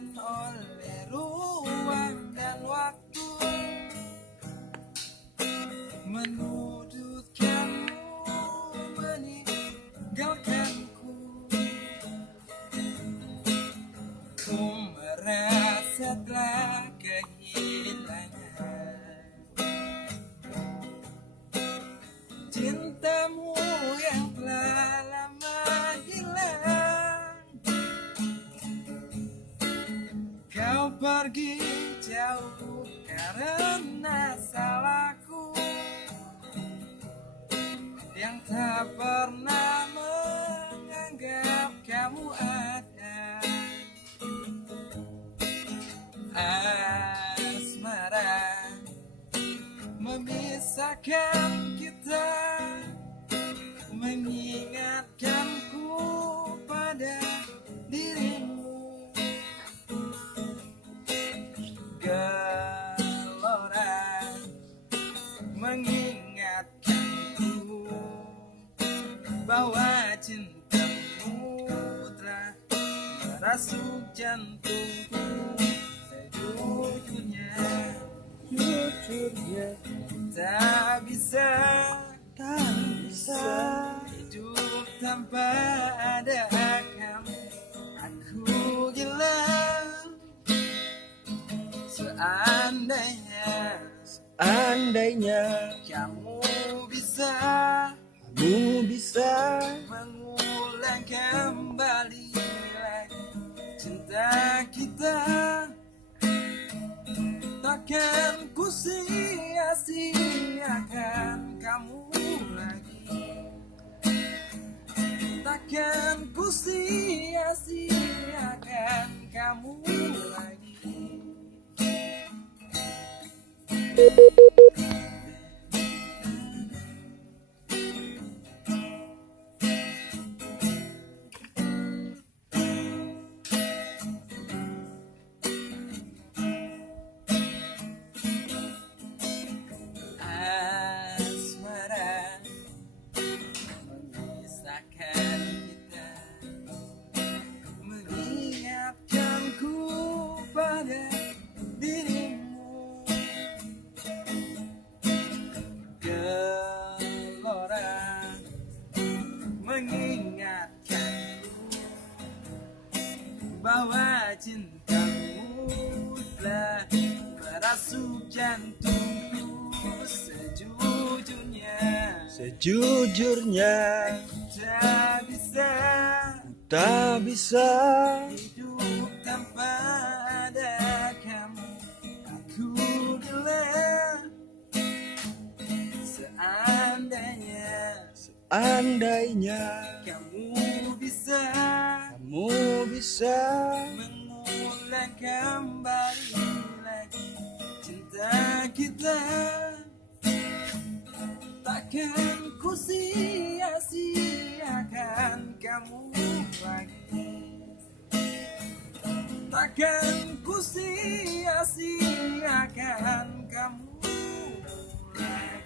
ditinggalkan oleh ruang dan waktu, menuduhkanmu meninggalkanku. Ku merasa telah kehilangan cintamu yang telah lama hilang. Kau pergi jauh karena salahku yang tak pernah menganggap kamu ada. Asmara memisahkan kita, mengingatkanku pada dirimu. Gelora mengingatkanku bahwa cintamu telah merasuk jantungku. Sejujurnya tak bisa hidup tanpa ada kamu. Aku gila seandainya kamu bisa mengulang kembali lagi cinta kita. Takkan ku sia-siakan kamu lagi. Takkan ku sia-siakan kamu lagi. Mengingatkanku bahwa cintamu telah merasuk jantungku. Sejujurnya tak bisa hidup tanpa ada kamu. Aku gila seandainya kamu bisa mengulang kembali lagi cinta kita. Takkan ku sia-siakan kamu lagi. Takkan ku sia-siakan kamu lagi.